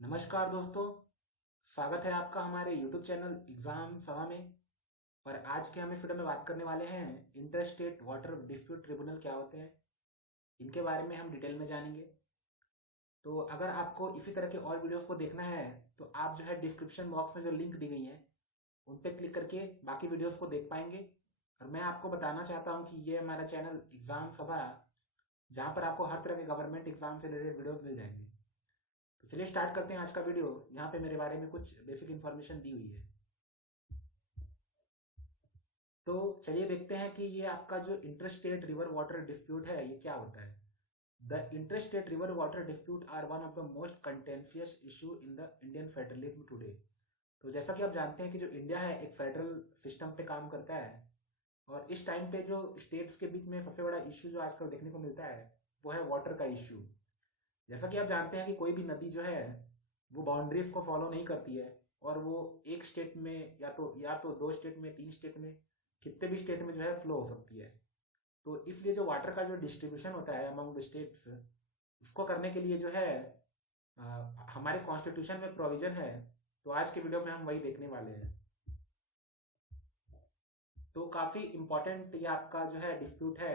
नमस्कार दोस्तों। स्वागत है आपका हमारे YouTube चैनल एग्जाम सभा में। और आज के हम इस वीडियो में बात करने वाले हैं inter state water dispute tribunal क्या होते हैं, इनके बारे में हम डिटेल में जानेंगे। तो अगर आपको इसी तरह के और वीडियोस को देखना है तो आप जो है डिस्क्रिप्शन बॉक्स में जो लिंक दी गई हैं उन पर क्लिक करके बाकी वीडियोस को देख पाएंगे। और मैं आपको बताना चाहता हूँ कि ये हमारा चैनल एग्जाम सभा, जहाँ पर आपको हर तरह के गवर्नमेंट एग्जाम से रिलेटेड वीडियोस मिल जाएंगे। तो चलिए स्टार्ट करते हैं आज का वीडियो। यहाँ पे मेरे बारे में कुछ बेसिक इन्फॉर्मेशन दी हुई है। तो चलिए देखते हैं कि ये आपका जो inter state river water dispute है ये क्या होता है। The inter state river water dispute are one of the most contentious issue in the Indian federalism today. तो जैसा कि आप जानते हैं कि जो इंडिया है एक फेडरल सिस्टम पे काम करता है, और इस टाइम पे जो स्टेट्स के बीच में सबसे बड़ा इश्यू जो आजकल देखने को मिलता है वो है वाटर का इश्यू। जैसा कि आप जानते हैं कि कोई भी नदी जो है वो बाउंड्रीज को फॉलो नहीं करती है, और वो एक स्टेट में या तो दो स्टेट में, तीन स्टेट में, कितने भी स्टेट में जो है फ्लो हो सकती है। तो इसलिए जो वाटर का जो डिस्ट्रीब्यूशन होता है अमंग द स्टेट्स, उसको करने के लिए जो है अ, हमारे कॉन्स्टिट्यूशन में प्रोविजन है। तो आज के वीडियो में हम वही देखने वाले हैं। तो काफी इंपॉर्टेंट ये आपका जो है डिस्प्यूट है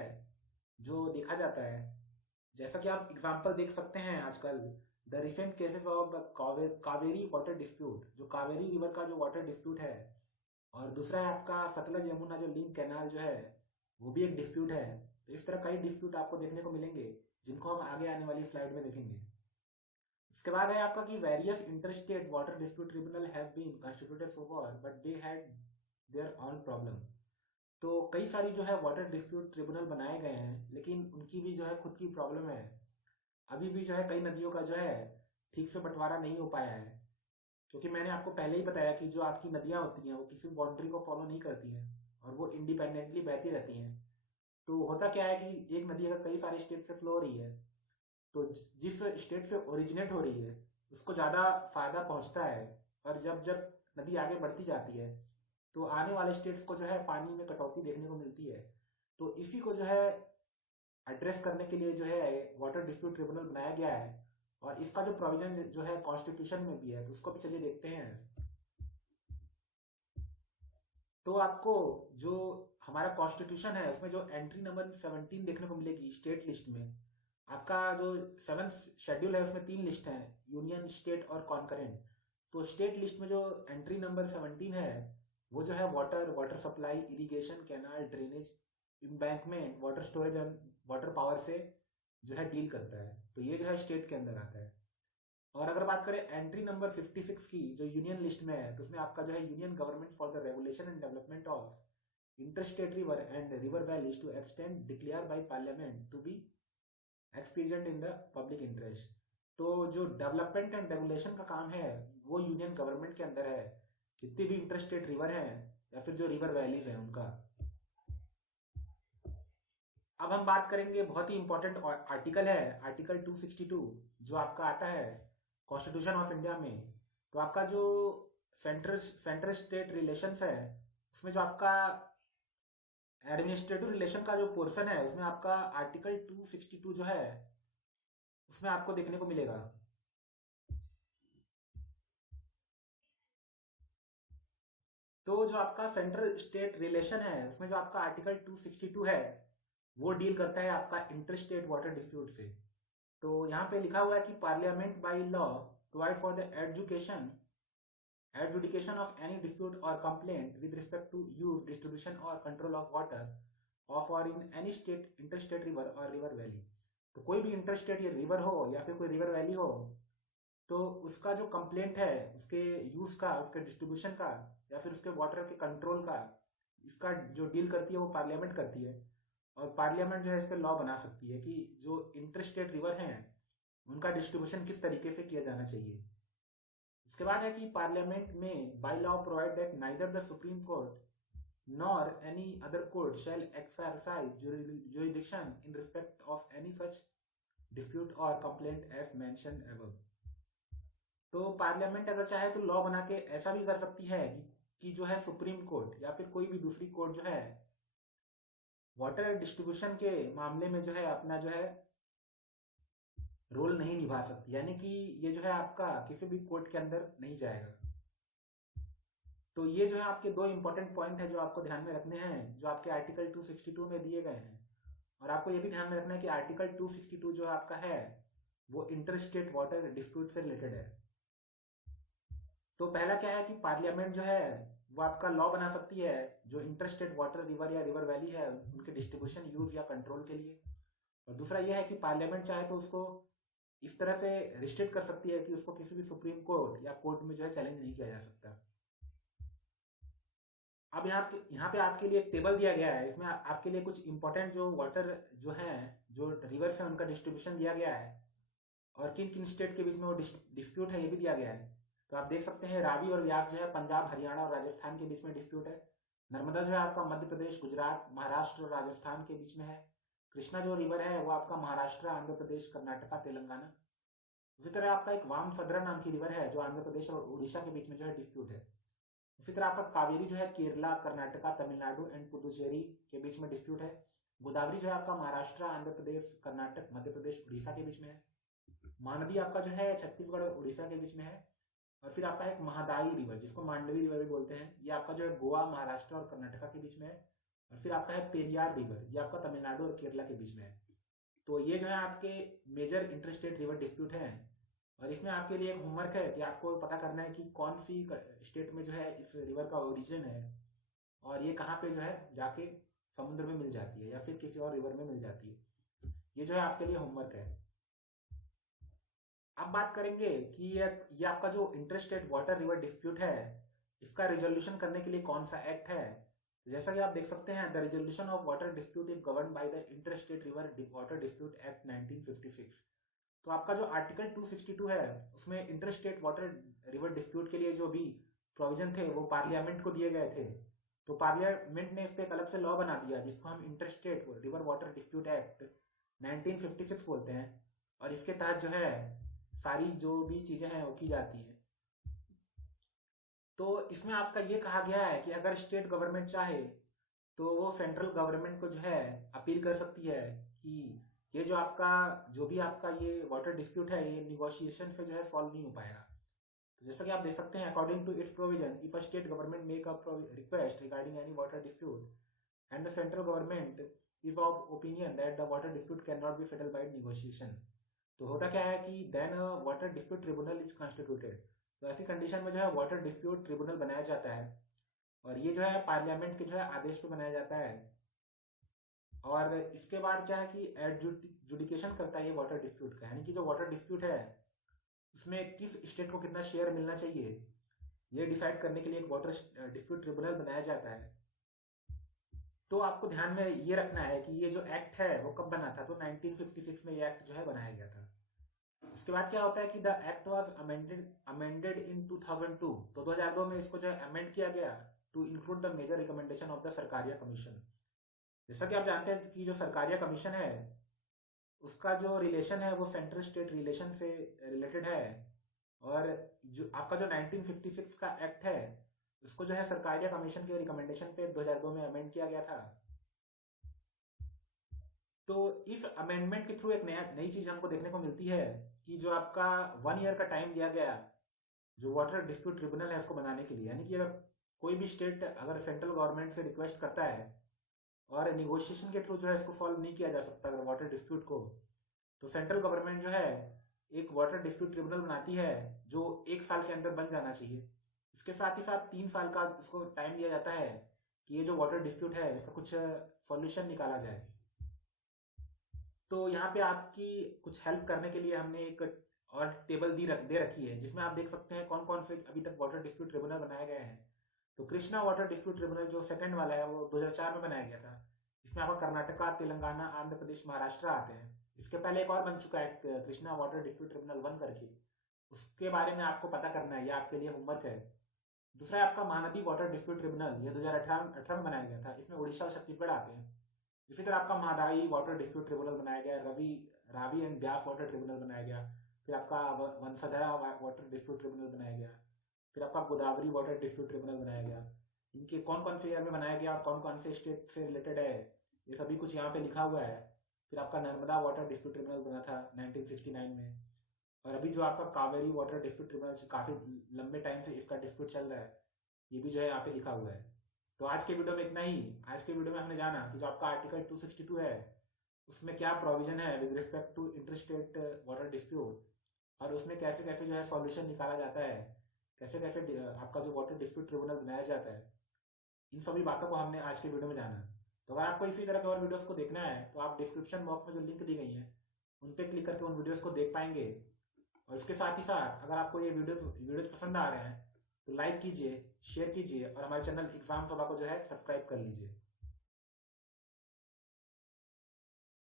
जो देखा जाता है। जैसा कि आप एग्जाम्पल देख सकते हैं आजकल, the recent cases of the Kaveri water dispute, जो कावेरी रिवर का जो वाटर डिस्प्यूट है, और दूसरा है आपका सतलज यमुना जो लिंक कैनाल जो है वो भी एक डिस्प्यूट है। तो इस तरह कई डिस्प्यूट आपको देखने को मिलेंगे जिनको हम आगे आने वाली स्लाइड में देखेंगे। उसके बाद है आपका कि various interstate water dispute tribunal have been constituted so for but they had their own problem. तो कई सारी जो है वाटर डिस्प्यूट ट्रिब्यूनल बनाए गए हैं, लेकिन उनकी भी जो है खुद की प्रॉब्लम है। अभी भी जो है कई नदियों का जो है ठीक से बंटवारा नहीं हो पाया है, क्योंकि मैंने आपको पहले ही बताया कि जो आपकी नदियां होती हैं वो किसी बाउंड्री को फॉलो नहीं करती हैं और वो इंडिपेंडेंटली बहती रहती हैं। तो होता क्या है कि एक नदी अगर कई सारे स्टेट से फ्लो हो रही है, तो जिस स्टेट से ओरिजिनेट हो रही है उसको ज्यादा फायदा पहुंचता है। और जब जब नदी आगे बढ़ती जाती है तो आने वाले स्टेट्स को जो है पानी में कटौती देखने को मिलती है। तो इसी को जो है एड्रेस करने के लिए जो है वाटर डिस्प्यूट ट्रिब्यूनल बनाया गया है, और इसका जो प्रोविजन जो है कॉन्स्टिट्यूशन में भी है, तो उसको भी चलिए देखते हैं। तो आपको जो हमारा कॉन्स्टिट्यूशन है उसमें जो एंट्री नंबर 17 देखने को मिलेगी स्टेट लिस्ट में। आपका जो 7th शेड्यूल है उसमें तीन लिस्ट हैं, यूनियन, स्टेट और कॉन्करेंट। तो स्टेट लिस्ट में जो एंट्री नंबर 17 है वो जो है water, water supply, irrigation, canal, drainage, embankment, water storage and water power से जो है डील करता है। तो ये जो है स्टेट के अंदर आता है। और अगर बात करें एंट्री नंबर 56 की जो यूनियन लिस्ट में है, तो उसमें आपका जो है union government for the regulation and development of interstate river and river valleys to extend declare by parliament to be expedient in the public interest. तो जो डेवलपमेंट एंड रेगुलेशन का काम है वो यूनियन गवर्नमेंट के अंदर है, जितनी भी इंटरस्टेट रिवर हैं या फिर जो रिवर वैलीज हैं उनका। अब हम बात करेंगे, बहुत ही इंपॉर्टेंट आर्टिकल है आर्टिकल 262 जो आपका आता है कॉन्स्टिट्यूशन ऑफ इंडिया में। तो आपका जो सेंट्रल स्टेट रिलेशंस है उसमें जो आपका एडमिनिस्ट्रेटिव रिलेशन का जो पोर्शन है उसमें आपका आर्टिकल 262 जो है उसमें आपको देखने को मिलेगा। तो जो आपका सेंट्रल स्टेट रिलेशन है उसमें जो आपका आर्टिकल 262 है वो डील करता है आपका इंटर स्टेट वाटर डिस्प्यूट से। तो यहाँ पे लिखा हुआ है कि parliament by law provide for the education adjudication of any dispute or complaint with respect to use, distribution or control of water of or in any state, interstate river or river valley। तो कोई भी interstate या river हो या फिर कोई river valley हो, तो उसका जो कंप्लेंट है उसके यूज का, उसके डिस्ट्रीब्यूशन का या फिर उसके वाटर के कंट्रोल का, इसका जो डील करती है वो पार्लियामेंट करती है। और पार्लियामेंट जो है इस पर लॉ बना सकती है कि जो इंटरस्टेट रिवर हैं उनका डिस्ट्रीब्यूशन किस तरीके से किया जाना चाहिए। उसके बाद है कि पार्लियामेंट में by law provide that neither the supreme court nor any other court shell exercise jurisdiction in respect of any such dispute और कंप्लेंट एज मेंशन्ड अबव। तो पार्लियामेंट अगर चाहे तो लॉ बना के ऐसा भी कर सकती है कि जो है सुप्रीम कोर्ट या फिर कोई भी दूसरी कोर्ट जो है वाटर डिस्ट्रीब्यूशन के मामले में जो है अपना जो है रोल नहीं निभा सकती, यानी कि ये जो है आपका किसी भी कोर्ट के अंदर नहीं जाएगा। तो ये जो है आपके दो इंपॉर्टेंट पॉइंट है जो आपको ध्यान में रखने हैं, जो आपके आर्टिकल 262 में दिए गए हैं। और आपको ये भी ध्यान में रखना है कि आर्टिकल 262 जो आपका है वो इंटर स्टेट वाटर डिस्प्यूट से रिलेटेड है। तो पहला क्या है कि पार्लियामेंट जो है वो आपका लॉ बना सकती है जो इंटर स्टेट वाटर रिवर या रिवर वैली है उनके डिस्ट्रीब्यूशन, यूज या कंट्रोल के लिए। और दूसरा यह है कि पार्लियामेंट चाहे तो उसको इस तरह से रिस्ट्रिक्ट कर सकती है कि उसको किसी भी सुप्रीम कोर्ट या कोर्ट में जो है चैलेंज नहीं किया जा सकता। अब यहाँ पे आपके लिए एक टेबल दिया गया है, इसमें आपके लिए कुछ इंपॉर्टेंट जो वाटर जो है, जो रिवर्स है, उनका डिस्ट्रीब्यूशन दिया गया है और किन किन स्टेट के बीच में वो डिस्प्यूट है ये भी दिया गया है। तो आप देख सकते हैं रावी और व्यास जो है पंजाब, हरियाणा और राजस्थान के बीच में डिस्प्यूट है। नर्मदा जो है आपका मध्य प्रदेश, गुजरात, महाराष्ट्र और राजस्थान के बीच में है। कृष्णा जो रिवर है वो आपका महाराष्ट्र, आंध्र प्रदेश, कर्नाटका, तेलंगाना। उसी तरह आपका एक वाम सदरा नाम की रिवर है जो आंध्र प्रदेश और उड़ीसा के बीच में जो है डिस्प्यूट है। उसी तरह आपका कावेरी जो है केरला, कर्नाटका, तमिलनाडु एंड पुदुचेरी के बीच में डिस्प्यूट है। गोदावरी जो है आपका महाराष्ट्र, आंध्र प्रदेश, कर्नाटक, मध्य प्रदेश, उड़ीसा के बीच में है। मांडवी आपका जो है छत्तीसगढ़ और उड़ीसा के बीच में है। और फिर आपका एक महादाई रिवर जिसको मांडवी रिवर भी बोलते हैं, ये आपका जो है गोवा, महाराष्ट्र और कर्नाटका के बीच में है। और फिर आपका है पेरियार रिवर, ये आपका तमिलनाडु और केरला के बीच में है। तो ये जो है आपके मेजर इंटरस्टेट रिवर डिस्प्यूट हैं। और इसमें आपके लिए एक होमवर्क है कि आपको पता करना है कि कौन सी स्टेट में जो है इस रिवर का ओरिजिन है और ये कहाँ पे जो है जाके समुद्र में मिल जाती है या फिर किसी और रिवर में मिल जाती है। ये जो है आपके लिए होमवर्क है। अब बात करेंगे कि ये आपका जो इंटरस्टेट वाटर रिवर डिस्प्यूट है इसका रिजोल्यूशन करने के लिए कौन सा एक्ट है। जैसा कि आप देख सकते हैं, the resolution of water dispute is govern by the interstate river water dispute act 1956। तो आपका जो आर्टिकल 262 है उसमें इंटरस्टेट वाटर रिवर डिस्प्यूट के लिए जो भी प्रोविजन थे वो पार्लियामेंट को दिए गए थे। तो पार्लियामेंट ने इस पर एक अलग से लॉ बना दिया जिसको हम interstate river water dispute act 1956 बोलते हैं। और इसके तहत जो है सारी जो भी चीजें हैं वो की जाती हैं। तो इसमें आपका ये कहा गया है कि अगर स्टेट गवर्नमेंट चाहे तो वो सेंट्रल गवर्नमेंट को जो है अपील कर सकती है कि ये जो भी आपका ये वाटर डिस्प्यूट है ये निगोशिएशन से जो है सॉल्व नहीं हो पाएगा। तो जैसा कि आप देख सकते हैं, according to its provision, if a state government make a request regarding any water dispute and the central government is of opinion that the water dispute can not be settled by negotiation, तो होता क्या है कि then water dispute tribunal is constituted. तो ऐसी condition में जो है वाटर डिस्प्यूट ट्रिब्यूनल बनाया जाता है और ये जो है पार्लियामेंट के जो है आदेश पे बनाया जाता है। और इसके बाद क्या है कि एडजुडिकेशन करता है ये वाटर डिस्प्यूट का, यानी कि जो वाटर डिस्प्यूट है उसमें किस स्टेट को कितना शेयर मिलना चाहिए ये डिसाइड करने के लिए एक वाटर डिस्प्यूट ट्रिब्यूनल बनाया जाता है। तो आपको ध्यान में ये रखना है कि ये जो एक्ट है वो कब बना था, तो 1956 में ये एक्ट जो है बनाया गया था। उसके बाद क्या होता है कि the act was amended in 2002। तो 2002 में इसको जो है अमेंड किया गया to include the major recommendation of the Sarkaria commission. जैसा कि आप जानते हैं कि जो सरकारिया कमीशन है उसका जो रिलेशन है वो सेंट्रल स्टेट रिलेशन से रिलेटेड है। और जो आपका जो 1956 का एक्ट है उसको जो है सरकारिया कमीशन के रिकमेंडेशन पे 2002 में अमेंड किया गया था। तो इस अमेंडमेंट के थ्रू एक नई चीज हमको देखने को मिलती है कि जो आपका 1 ईयर का टाइम दिया गया जो वाटर डिस्प्यूट ट्रिब्यूनल है उसको बनाने के लिए, यानी कि अगर कोई भी स्टेट अगर सेंट्रल गवर्नमेंट से रिक्वेस्ट करता है और निगोशिएशन के थ्रू जो है इसको सॉल्व नहीं किया जा सकता अगर वाटर डिस्प्यूट को, तो सेंट्रल गवर्नमेंट जो है एक वाटर डिस्प्यूट ट्रिब्यूनल बनाती है जो 1 साल के अंदर बन जाना चाहिए। इसके साथ ही साथ 3 साल का इसको टाइम दिया जाता है कि ये जो वाटर डिस्प्यूट है इसका कुछ सॉल्यूशन निकाला जाए। तो यहाँ पे आपकी कुछ हेल्प करने के लिए हमने एक और टेबल दे रखी है जिसमें आप देख सकते हैं कौन कौन से अभी तक वाटर डिस्प्यूट ट्रिब्यूनल बनाए गए हैं। तो कृष्णा वाटर डिस्प्यूट ट्रिब्यूनल जो सेकंड वाला है वो 2004 में बनाया गया था। इसमें आपका कर्नाटका, तेलंगाना, आंध्र प्रदेश, महाराष्ट्र आते हैं। इसके पहले एक और बन चुका है कृष्णा वाटर डिस्प्यूट ट्रिब्यूनल 1 करके, उसके बारे में आपको पता करना है, ये आपके लिए होमवर्क है। दूसरा है आपका महानदी वाटर डिस्प्यूट ट्रिब्यूनल, ये 2018 में बनाया गया था। इसमें उड़ीसा और छत्तीसगढ़ आते हैं। इसी तरह आपका महादाई वाटर डिस्प्यूट ट्रिब्यूनल बनाया गया, Ravi and Beas water tribunal बनाया गया। फिर आपका वंसधरा वाटर डिस्प्यूट ट्रिब्यूनल बनाया गया। फिर आपका गोदावरी वाटर डिस्प्यूट ट्रिब्यूनल बनाया गया। इनके कौन कौन से ईयर में बनाया गया और कौन कौन से स्टेट से रिलेटेड है ये सभी कुछ यहाँ पे लिखा हुआ है। फिर आपका नर्मदा वाटर डिस्प्यूट ट्रिब्यूनल बना था 1969 में, और अभी जो आपका कावेरी वाटर डिस्प्यूट ट्रिब्यूनल काफ़ी लंबे टाइम से इसका डिस्प्यूट चल रहा है, ये भी जो है यहाँ पे लिखा हुआ है। तो आज के वीडियो में इतना ही। आज के वीडियो में हमने जाना कि जो आपका आर्टिकल 262 है उसमें क्या प्रोविजन है with respect to interstate water dispute, और उसमें कैसे कैसे जो है सॉल्यूशन निकाला जाता है, कैसे कैसे आपका जो वाटर डिस्प्यूट ट्रिब्यूनल बनाया जाता है, इन सभी बातों को हमने आज के वीडियो में जाना। तो अगर आपको इसी तरह के और वीडियोस को देखना है तो आप डिस्क्रिप्शन बॉक्स में जो लिंक दी गई हैं उन पर क्लिक करके उन वीडियोस को देख पाएंगे। और उसके साथ ही साथ अगर आपको ये वीडियोस पसंद आ रहे हैं तो लाइक कीजिए, शेयर कीजिए, और हमारे चैनल एग्जाम सभा को जो है सब्सक्राइब कर लीजिए।